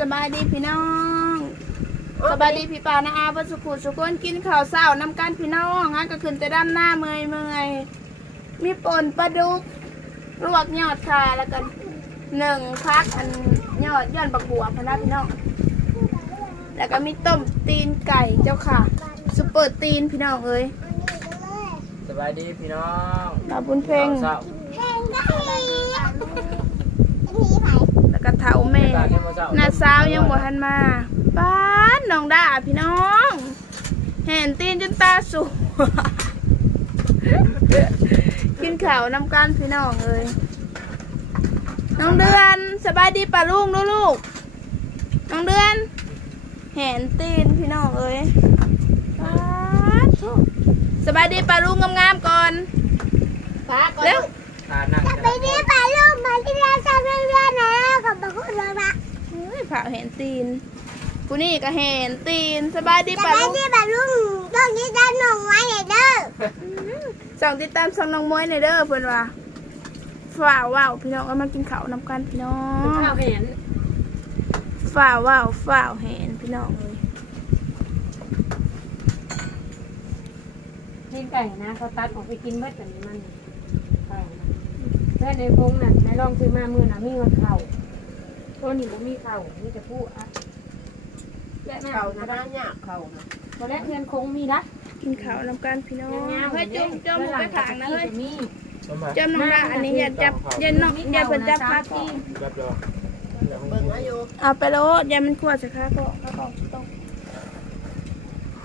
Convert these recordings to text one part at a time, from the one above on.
สบายดีพี่น้องสบายดีพี่ปานะอาบัสุขุสุคนกินข้าวเศร้าน้ำกันพี่น้องฮะก็ขึ้นแต่ด้านหน้าเมยเมยมีป่นปลาดุกลวกยอดคาแล้วกันหนึ่งพักอันยอดยอดบักบัวพะนะพี่น้องแล้วก็มีต้มตีนไก่เจ้าค่ะซุปเปอร์ตีนพี่น้องเอ้ยสบายดีพี่น้องดาวบุญเพ่งเศร้า แล้วก็เท้าแม่ๆการที่มาเศร้าน้าสาวยังบ่ทันมาป้านน้องด่าพี่น้องเห็นตีนจนตาสูงกินข้าวนำกันพี่น้องเอ้ยน้องเดือนสบายดีป่ะลุงดูลูกน้องเดือนเห็นตีนพี่น้องเอ้ยป้าดโถ่สบายดีป่ะลุงงามๆก่อนเร็วทานั่งไปนี่ไปลูกมาที่ร้านชาเพื่อนๆนะขอบคุณเลยนะ เฮ้ยผ่าเห็นตีนกูนี่ก็เห็นตีนสบายดีจะป่ะไปลุงนี่ไปลูกต้องนี้ด้านหนองไว้เลยเด้อส่องติดตามช่องน้องมวยในอยเด้อเพื่อนว่าฝ่าว่าวพี่น้องเอามากินข้าวนำกันพี่น้องข้าวเห็นฝ่าว่าวฝ่าวแหนพี่น้องเลยกินไก่นะเขาตัดออกไปกินเบิดแบบนี้มันไก่นะเพื่อนในพงน่ะในลองซื้อมามือน่ะมีมันเข่า ตัวนี้มันมีเข่ามีแต่ผู้อะและหน้าเขานะนะเนี่ยเขานะตัวแรกเงินคงมีนะกินข้าวนำกันพี่น้องงามๆเฮ้ยจุ่มจมไปขางนะเฮ้ยมีต้มมาจมน้องละอันนี้อย่าจับอย่าน้องอย่าเพิ่นจับขาก่อนรับรองเดี๋ยวเบิ่งอายุเอาไปโลดอย่ามันขวดสิขาก่อนขาก่อนต้อง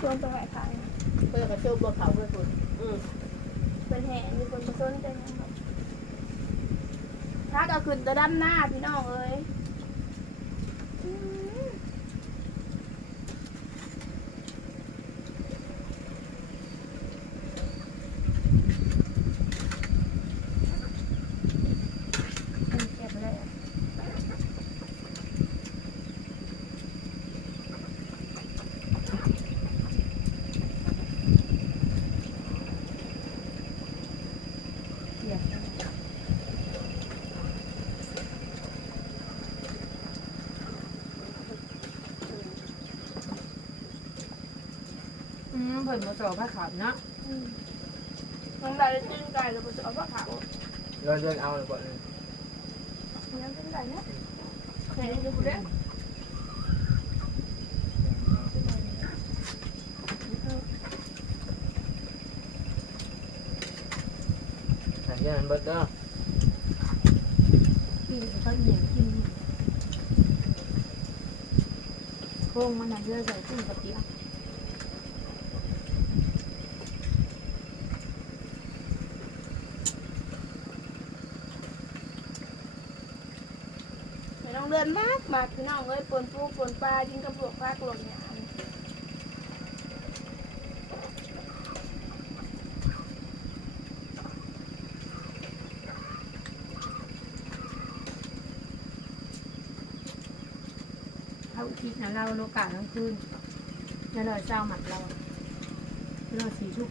ชวนไปไหวขางนะเพื่อกระชุบบ่เขาเพื่อคุณอืมเป็นแหนมีคนมาส้นใจนะครับถ้าก็ขึ้นแต่ด้านหน้าพี่น้องเอ้ย อื เพิ่นมาต่อผ้าขาวเนาะน้องได้จิ้งไก่แล้วก็จะเอาผ้าขาวเราเดินเอาเลยก่อนเลยน้ำจิ้งไก่เนี่ยเคยได้ดูเด้ออันนี้มันเบิดเด้อกินเขาเหนียวกินโค้งมันน่ะเยอะใส่ขึ้นกับเตียง ไม่ต้องเดินมากมากพี่น้องเอ้ยปนปูปนปลากินกับพวกปลากรดเนี่ยเขาคิดนะเราโลกาทั้งคืนนั่นเลยเจ้าหมัดเราเราสีชุก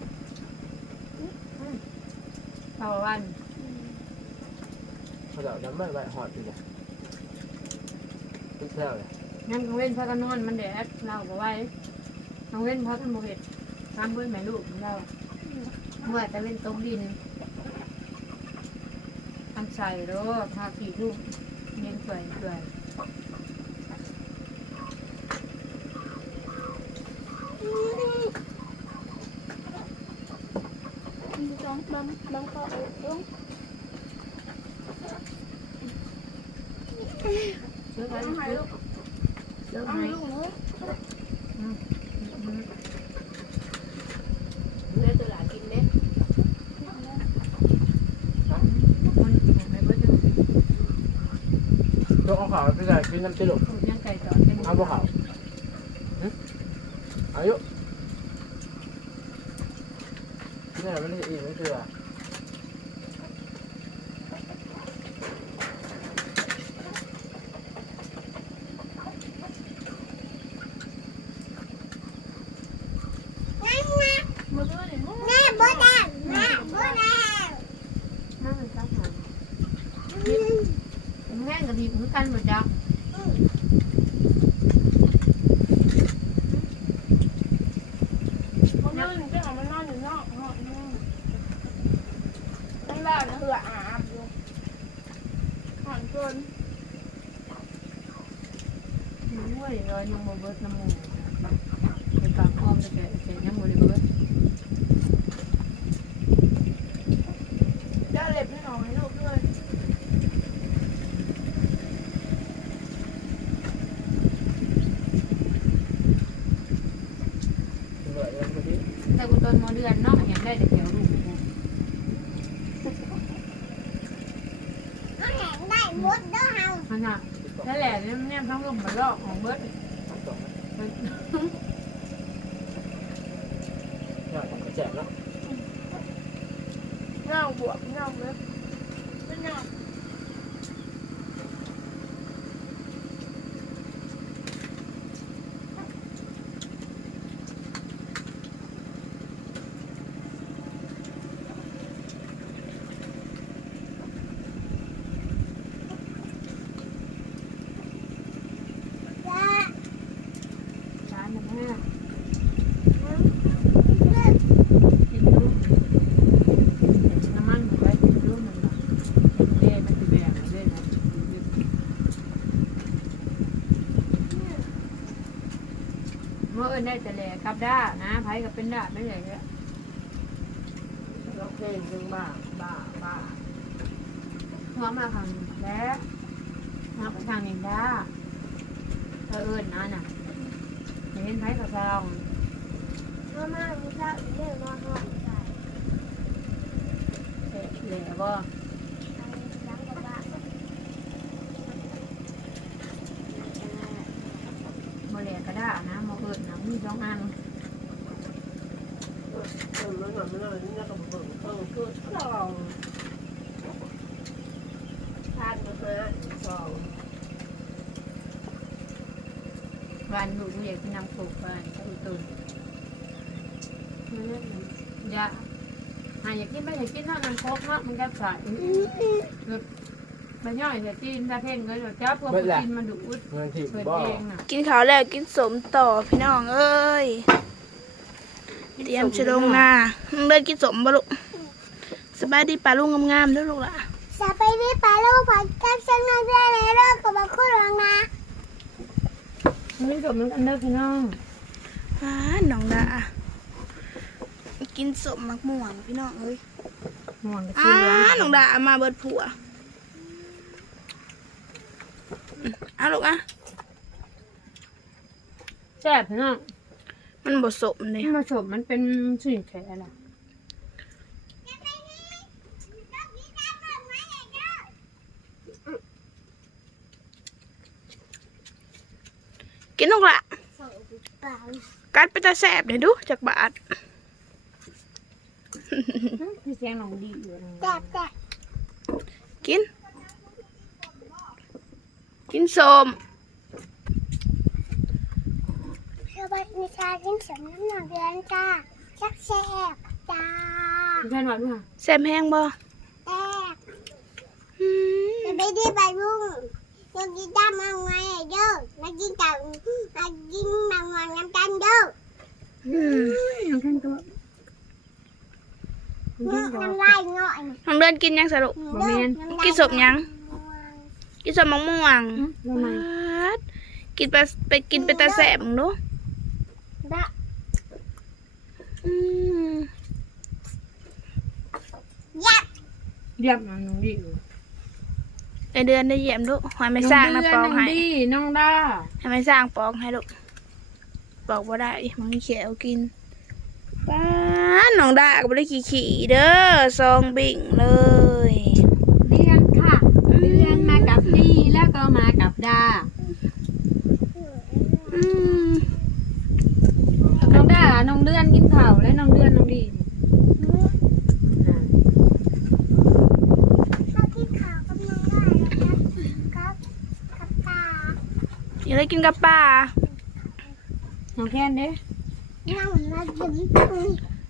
เราวันเขาจะเอาน้ำมันไว้หอดอยู่เนี่ย ทุกแถวเลยนั่นก็เว้นพักกันนอนมันแดดเราบอกไว้น้องเว้นพักกันโมเห็ดทำเว้นแม่ลูกของเราเมื่อแต่เว้นตรงดินทำใส่แล้วพาขี่ลูกเย็นสวยสวยจ้องบังบังเข้าเอาจ้อง ซื้อไว้เอาให้ซื้อลูกซื้อเอาไว้ให้ลูกเนาะอืมอืมเนื้อตัวหลากินเด้มันไม่เบิดอยู่ต้องเอาขาวไปใส่กินน้ำจิ้มสูตรยังไก่จอดเป็นเอาพวกเขาอายุนี่แหละมันจะอีกมันคืออะไร มาด้วยเนี่ย แม่บ่ได้แม่บ่ได้น่าจะซักหน่อยแม่กับดีเหมือนกันหมดจ้ะแมันนั่งอยู่ที่หามันนอนอยู่นอกห้องนั่งตั้งแต่เหืออาบอยู่หอนเกินโอ้ยร้อยยังบ่เบิดน้ำมูกเป็นปากอ้อมแต่แต่ยังบ่ได้เบิด เจ้าเล็บให้น้องให้ลูกด้วย เหนื่อยแล้วเมื่อกี้ แต่กูต้นมอเดือนเนาะยังได้แต่แถวลูกกูน้องแหงได้หมดเด้อเฮาขนาดนั่นแหละเนี่ยเนี่ยทั้งลมมันลอกของเบิดทำต่อไหมเนี่ยผมแจกแล้วเงาบวกเงาเล็บเป็นเงา จ้า ร้านมันแห้ เลิก กินลูกน้ำมันมันไว้กินลูกมันละเล่มันจะแบ่งเล่นะ เมื่อเอินได้แต่แหลกับด้านะไผก็เป็นด้าไม่เลยเนี่ยร้องเพลงซึ่งบ้าบ้าบ้าหัวมาทางแล้วมาไปทางนี้ด้าเออเอินนั่นน่ะเห็นไผกับซองมามามีข้าอีกเด้อมาหอดใส่แหล่บ่ หลังกับบ้าน บ่แหล่ก็ได้นะมาเอินนะมีสองอัน เออ มันหน่อยมันหน่อยนี่ก็เบิ่งเออคือลองทานมาเพื่อสองวันลูอยากกินน้ำโคกไปตะอุตุนอยากหาอยากกินไม่อยากกินเท่าน้ำโคกเนาะมันก็ใส่มันย่อยจะกินถ้าเพ่งก็จะจับพวกกินมันดูดเงินเปิดบ่เองน่ะกินข้าวแล้วกินสมต่อพี่น้องเอ้ย เตรียมจะลงหน้าเลิกกินสมบ่ลูกสบายดีป่าลุงงามๆเด้วยลูกล่ะสไปนี่ปลาลูกผัดกับเส้นน้ำเดือดในเลิกกับมาคู่รังนะมันจบมันกันเด้อพี่น้องอ่าน้องดากินสมมักม่วงพี่น้องเอ้ยห่วงกับอ่าชีวิตน้องดาเอามาเบิดผัวอืมเอาลูกอะแซ่บพี่น้อง มันบดสมเลยที่มาจบมันเป็นสิ่งแข็งล่ะกินลูกละส่งเปล่ากัดไปตาแสบเลยดูจากบาทพี่เสียงน้องดีอยู่นะแซ่บแซ่บกิน กินสม สบายมีชากินสมน้ำหนักเดือนจ้าชักแซ่บจ้าพี่แค่หน่อยด้วยค่ะแสบแห้งบ่แซ่บอืมสไปนี่ปลาลูกยังกินตามมาไงเด้อมากินตับมากินบางวันน้ำกันเด้ออืมยังแค่ตัวน้ำลายง่อยน้องเดินกินยังสรุปมีนกินสมยัง กินสมมังม่วงทำไมบาดกินไปไปกินไปตาแสบมึงดู บ้า อืม ยับ เรียบน้องดีอยู่ไอเดือนได้เยี่ยมดูหอยไม่สร้างนะปองให้น้องดีน้องด้าให้ไม่สร้างปองให้ลูกปอกบ่ได้มันมีเขียวกินป้าดน้องดาก็บ่ได้ขี่ขี่ๆเด้อซองบิ่งเลยเดือนค่ะเดือนมากับดีแล้วก็มากับดาอืมน้องด้าน้องเดือนกินข้าวและน้องเดือนน้องดีอ่า เขากินข้าวกับน้องได้นะครับกับกับตา อยากได้กินกับป้าน้องแคนเด้นั่งมากิน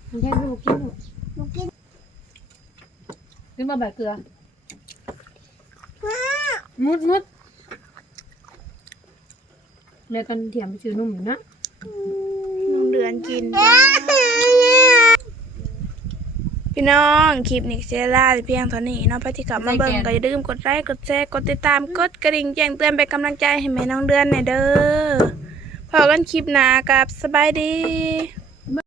น้องแคนลูกกินลูกหนูกินกินบะบะเกลือว้ามุดมุดแล้วกันเถียมไปซื้อนุ่มอยู่นะน้องเดือนกิน พี่น้องคลิปนี้เซล่าเพียงเท่านี้เนาะพระที่กลับมาเบิ่งก็อย่าลืมกดไลค์กดแชร์กดติดตามกดกระดิ่งแจ้งเตือนเป็นกำลังใจให้แม่น้องเดือนหน่อยเด้อพอกันคลิปหน้ากับสบายดี